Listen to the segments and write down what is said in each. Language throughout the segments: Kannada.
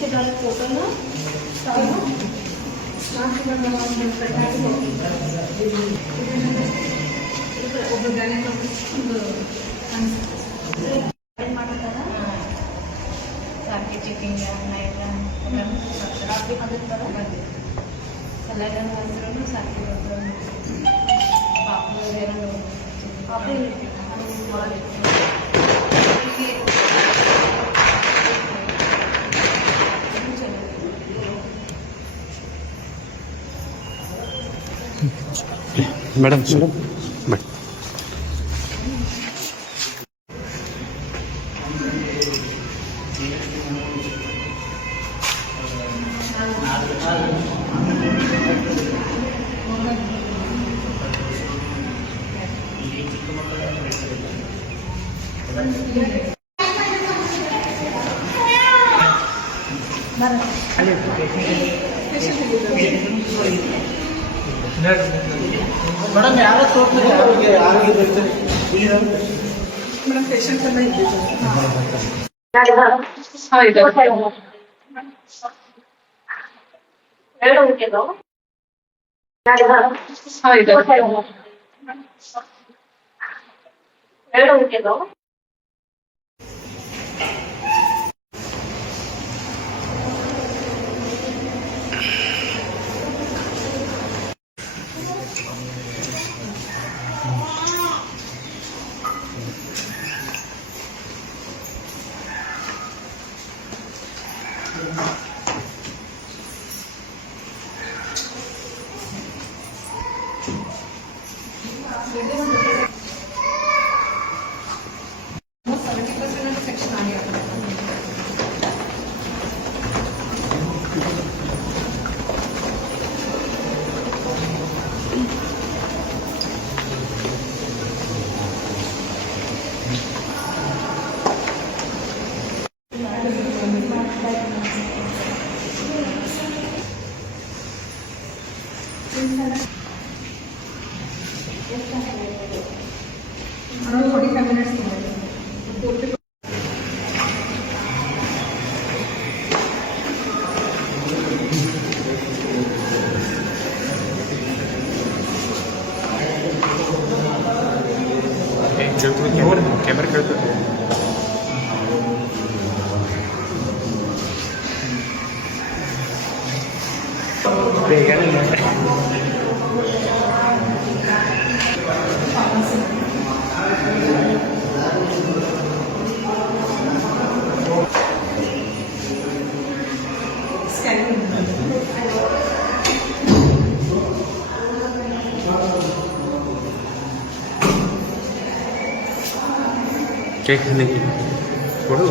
ಫೋಟೋನ ಒಬ್ಬರು ಗಣೇಶ ಸಾಕಿ ಚೆಕಿಂಗ್ ಎಲ್ಲ ರಾತ್ರಿ ಬಂದಿರ್ತಾರೆ ಎಲ್ಲ ಹೆಸರು ಸಾಕಿ ಪಾಪ ಪಾಪ ಮೇಡಮ್ ಮೇಡಮ್ ಬಟ್ ಮೇಡಮ್ ಯಾರೋ ತೋರ್ತಾರೆ ಯಾರಿಗೆ ಬರ್ತಾರೆ ಮೇಡಮ್ ಪೇಷಂಟ್ ಎಲ್ಲ ಎರಡು ಕ್ಯಾಮರಾ ಕೇಳ್ತದೆ ಕೇಕ್ ಕೊಡು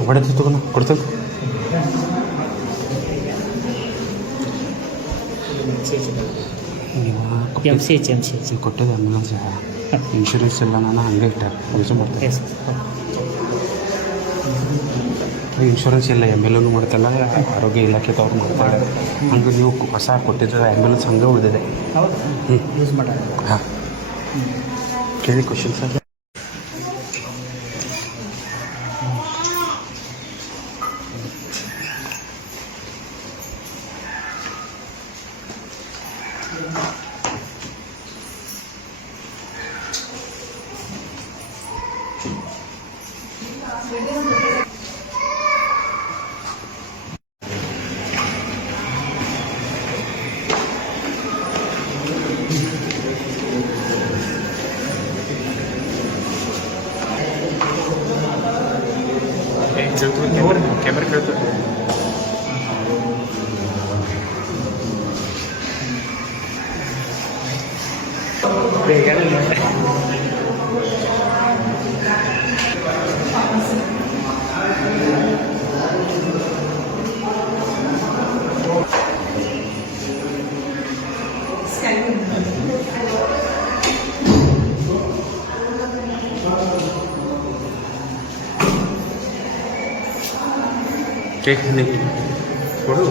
ಹೊಡೆದು ತಗೊಂಡು ಕೊಡ್ತೇವೆ ಕೊಟ್ಟದ್ದು ಆಂಬುಲೆನ್ಸ್ ಇನ್ಶೂರೆನ್ಸ್ ಎಲ್ಲ ನಾನು ಹಂಗೆ ಇಟ್ಟೆ ಯೂಸ್ ಮಾಡ್ತೇನೆ ಇನ್ಶೂರೆನ್ಸ್ ಇಲ್ಲ ಎಮ್ ಎಲ್ ಎನು ಮಾಡ್ತಲ್ಲ ಆರೋಗ್ಯ ಇಲಾಖೆದವ್ರು ಮಾಡ್ತಾರೆ ಹಂಗೆ ನೀವು ಹೊಸ ಕೊಟ್ಟಿದ್ರೆ ಆ್ಯಂಬುಲೆನ್ಸ್ ಹಂಗೆ ಉಳಿದಿದೆ ಯೂಸ್ ಮಾಡ ಹಾಂ ಕೇಳಿ ಕ್ವಶನ್ ಸರ್ ಕ್ಯಾಮರಾ ಕೇಳ್ತದೆ ಕೊಡು.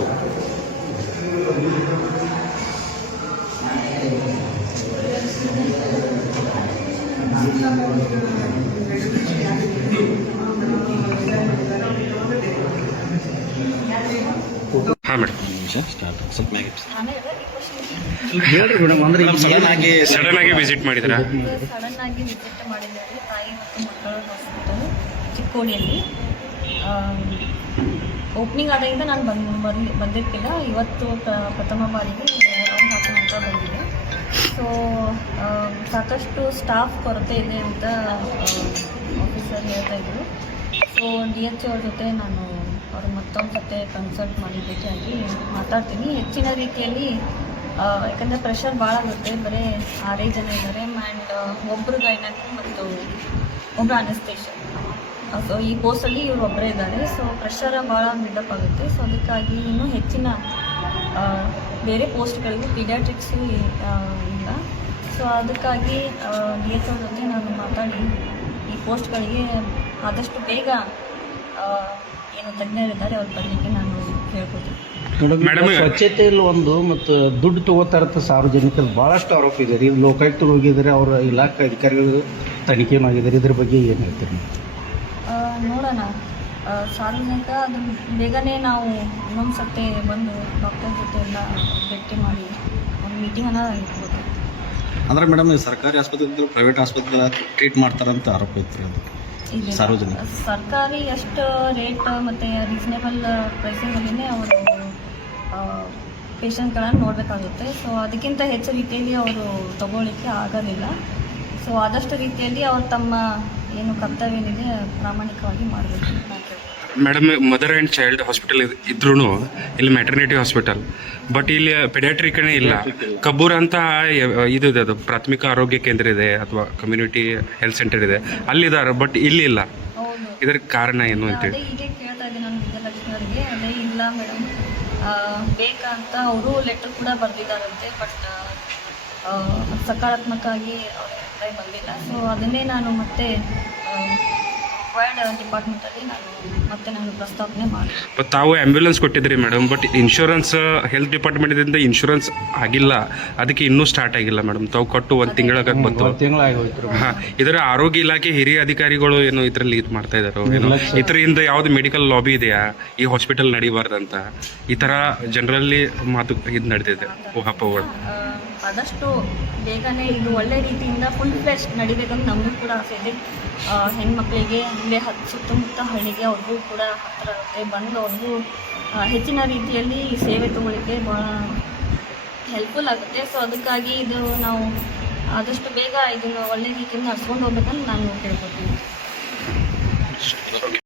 ಹಾಂ ಮೇಡಮ್. ಹೇಳ್ರಿ ಮೇಡಮ್, ಅಂದ್ರೆ ಸಡನ್ ಆಗಿ ವಿಸಿಟ್ ಮಾಡಿದ್ರಾ? ಸಡನ್ ಆಗಿ ವಿಸಿಟ್ ಮಾಡಿದ್ದಾರೆ ತಾಯಿ ಮತ್ತು ಮಕ್ಕಳ ಹಾಸ್ಪಿಟಲ್ ಚಿಕ್ಕೋಡಿಯಲ್ಲಿ. ಓಪನಿಂಗ್ ಆದಾಗಿಂದ ನಾನು ಬಂದಿರ್ತಿಲ್ಲ. ಇವತ್ತು ಪ್ರಥಮ ಬಾರಿಗೆ ರೌಂಡ್ ಹಾಕೋಣ ಅಂತ ಬಂದಿದೆ. ಸೊ ಸಾಕಷ್ಟು ಸ್ಟಾಫ್ ಕೊರತೆ ಇದೆ ಅಂತ ಆಫೀಸರ್ ಹೇಳ್ತಾ ಇದ್ರು. ಸೊ DH ಅವ್ರ ಜೊತೆ ನಾನು ಅವರು ಮತ್ತೊಂದು ಜೊತೆ ಕನ್ಸಲ್ಟ್ ಮಾಡಿ ಭೇಟಿಯಾಗಿ ಮಾತಾಡ್ತೀನಿ. ಹೆಚ್ಚಿನ ರೀತಿಯಲ್ಲಿ ಯಾಕಂದರೆ ಪ್ರೆಷರ್ ಭಾಳ ಆಗುತ್ತೆ. ಬರೀ 6 ಜನ ಇದ್ದಾರೆ ಆ್ಯಂಡ್ ಒಬ್ಬರು ಗೈನಕ್ ಮತ್ತು ಒಬ್ಬರು ಅನಸ್ತೇಷನ್. ಸೊ ಈ ಪೋಸ್ಟಲ್ಲಿ ಇವರು ಒಬ್ಬರೇ ಇದ್ದಾರೆ. ಸೊ ಪ್ರೆಷರ್ ಭಾಳ ಬಿಲ್ಡಪ್ ಆಗುತ್ತೆ. ಸೊ ಅದಕ್ಕಾಗಿ ಇನ್ನೂ ಹೆಚ್ಚಿನ ಬೇರೆ ಪೋಸ್ಟ್ಗಳಿಗೂ ಪೀಡಿಯಾಟ್ರಿಕ್ಸು ಇಲ್ಲ. ಸೊ ಅದಕ್ಕಾಗಿ DH ಅವ್ರ ಜೊತೆ ನಾನು ಮಾತಾಡಿ ಈ ಪೋಸ್ಟ್ಗಳಿಗೆ ಆದಷ್ಟು ಬೇಗ ಏನು ತಜ್ಞರಿದ್ದಾರೆ ಅವ್ರ ಬರಲಿಕ್ಕೆ ನಾನು ಕೇಳ್ಕೊತೀನಿ. ಮೇಡಮ್, ಸ್ವಚ್ಛತೆಯಲ್ಲಿ ಒಂದು ಮತ್ತು ದುಡ್ಡು ತಗೋತಾ ಇರುತ್ತೆ ಸಾರ್ವಜನಿಕರು ಭಾಳಷ್ಟು ಆರೋಪ ಇದೆ ರೀ. ಲೋಕಾಯುಕ್ತರು ಹೋಗಿದ್ದಾರೆ, ಅವರ ಇಲಾಖೆ ಅಧಿಕಾರಿಗಳು ತನಿಖೆನೂ ಆಗಿದ್ದಾರೆ. ಇದ್ರ ಬಗ್ಗೆ ಏನು ಹೇಳ್ತೀರಿ? ನೋಡೋಣ, ಸಾರ್ವಜನಿಕ ಅದನ್ನು ಬೇಗನೆ ನಾವು ಇನ್ನೊಂದು ಸತಿ ಬಂದು ಡಾಕ್ಟರ್ ಜೊತೆ ಎಲ್ಲ ಭೇಟಿ ಮಾಡಿ ಒಂದು ಮೀಟಿಂಗನ್ನು ಇಟ್ಬೋದು. ಅಂದ್ರೆ ಮೇಡಮ್, ಸರ್ಕಾರಿ ಆಸ್ಪತ್ರೆ ಪ್ರೈವೇಟ್ ಆಸ್ಪತ್ರೆ ಟ್ರೀಟ್ ಮಾಡ್ತಾರಂತ ಆರೋಪ ಇತ್ತು ಅದು ಇದೆ. ಸಾರ್ವಜನಿಕ ಸರ್ಕಾರಿ ಎಷ್ಟು ರೇಟ್ ಮತ್ತು ರೀಸನೇಬಲ್ ಪ್ರೈಸಿಂಗಲ್ಲಿನೇ ಅವರು ಪೇಷಂಟ್ಗಳನ್ನು ನೋಡಬೇಕಾಗುತ್ತೆ. ಸೊ ಅದಕ್ಕಿಂತ ಹೆಚ್ಚು ರೀತಿಯಲ್ಲಿ ಅವರು ತಗೊಳ್ಳಿಕ್ಕೆ ಆಗೋದಿಲ್ಲ. ಸೊ ಆದಷ್ಟು ರೀತಿಯಲ್ಲಿ ಅವರು ತಮ್ಮ ಏನು ಕರ್ತವ್ಯ ಏನಿದೆ ಪ್ರಾಮಾಣಿಕವಾಗಿ ಮಾಡಬೇಕು. Madam, mother and child hospital ಇದ್ರೂ ಇಲ್ಲಿ ಮ್ಯಾಟರ್ನಿಟಿ ಹಾಸ್ಪಿಟಲ್, ಬಟ್ ಇಲ್ಲಿ ಪೆಡಿಯಾಟ್ರಿಕನೇ ಇಲ್ಲ. ಕಬ್ಬೂರ್ ಅಂತ ಇದು ಇದೆ, ಅದು ಪ್ರಾಥಮಿಕ ಆರೋಗ್ಯ ಕೇಂದ್ರ ಇದೆ ಅಥವಾ ಕಮ್ಯುನಿಟಿ ಹೆಲ್ತ್ ಸೆಂಟರ್ ಇದೆ, ಅಲ್ಲಿದ್ದಾರೆ. ಬಟ್ ಇಲ್ಲಿ ಇಲ್ಲ. ಹೌದು, ಇದರ ಕಾರಣ ಏನು ಅಂತೇಳಿ ಹೀಗೆ ಕೇಳ್ತಾ ಇದ್ದೀನಿ ನಾನು ವಿಜಯಲಕ್ಷ್ಮಿಯವರಿಗೆ. ಅದೇ ಇಲ್ಲ ಮೇಡಮ್ ಬೇಕಂತ ಅವರು ಲೆಟರ್ ಕೂಡ ಬರೆದಿದ್ದಾರಂತೆ. ಬಟ್ ಸಕಾರಾತ್ಮಕವಾಗಿ ಅವ್ರ ರಿಪ್ಲೈ ಬಂದಿಲ್ಲ. ಸೊ ಅದನ್ನೇ ನಾನು ಮತ್ತೆ ವರ್ಲ್ಡ್ ಡಿಪಾರ್ಟ್ಮೆಂಟಲ್ಲಿ ನಾನು ಪ್ರಸ್ತಾವನೆ ಮಾಡಿ. ಬಟ್ ತಾವು ಆ್ಯಂಬ್ಯುಲೆನ್ಸ್ ಕೊಟ್ಟಿದ್ರಿ ಮೇಡಮ್, ಬಟ್ ಇನ್ಶೂರೆನ್ಸ್ ಹೆಲ್ತ್ ಡಿಪಾರ್ಟ್ಮೆಂಟಿಂದ ಇನ್ಶೂರೆನ್ಸ್ ಆಗಿಲ್ಲ, ಅದಕ್ಕೆ ಇನ್ನೂ ಸ್ಟಾರ್ಟ್ ಆಗಿಲ್ಲ ಮೇಡಮ್. ತಾವು ಕೊಟ್ಟು 1 ತಿಂಗಳಾಗ ಬಂತು. ತಿಂಗಳಾಗೋಯ್ತು. ಹಾಂ, ಇದರ ಆರೋಗ್ಯ ಇಲಾಖೆ ಹಿರಿಯ ಅಧಿಕಾರಿಗಳು ಏನು ಇದರಲ್ಲಿ ಇದು ಮಾಡ್ತಾ ಇದ್ದಾರೋ ಏನೋ, ಇದರಿಂದ ಯಾವ್ದು ಮೆಡಿಕಲ್ ಲಾಬಿ ಇದೆಯಾ ಈ ಹಾಸ್ಪಿಟಲ್ ನಡೀಬಾರ್ದಂತ, ಈ ಥರ ಜನರಲ್ಲಿ ಮಾತು ಇದು ನಡೆದಿದೆ ಊಹಾಪೋಗಳು. ಆದಷ್ಟು ಬೇಗನೆ ಇದು ಒಳ್ಳೆ ರೀತಿಯಿಂದ ಫುಲ್ ಫ್ಲೆಶ್ ನಡಿಬೇಕಂತ ನಮಗೂ ಕೂಡ ಆಸೆ ಇದೆ. ಹೆಣ್ಮಕ್ಳಿಗೆ ಇಲ್ಲೇ ಸುತ್ತಮುತ್ತ ಹಳ್ಳಿಗೆ ಅವ್ರಿಗೂ ಕೂಡ ಹತ್ತಿರ ಆಗುತ್ತೆ. ಬಂದು ಅವ್ರಿಗೂ ಹೆಚ್ಚಿನ ರೀತಿಯಲ್ಲಿ ಸೇವೆ ತಗೊಳ್ಳಿಕ್ಕೆ ಭಾಳ ಹೆಲ್ಪ್ಫುಲ್ ಆಗುತ್ತೆ. ಸೊ ಅದಕ್ಕಾಗಿ ಇದು ನಾವು ಆದಷ್ಟು ಬೇಗ ಇದನ್ನು ಒಳ್ಳೆ ರೀತಿಯಿಂದ ನಡ್ಸ್ಕೊಂಡು ಹೋಗ್ಬೇಕಂತ ನಾನು ಕೇಳ್ಕೊತೀನಿ.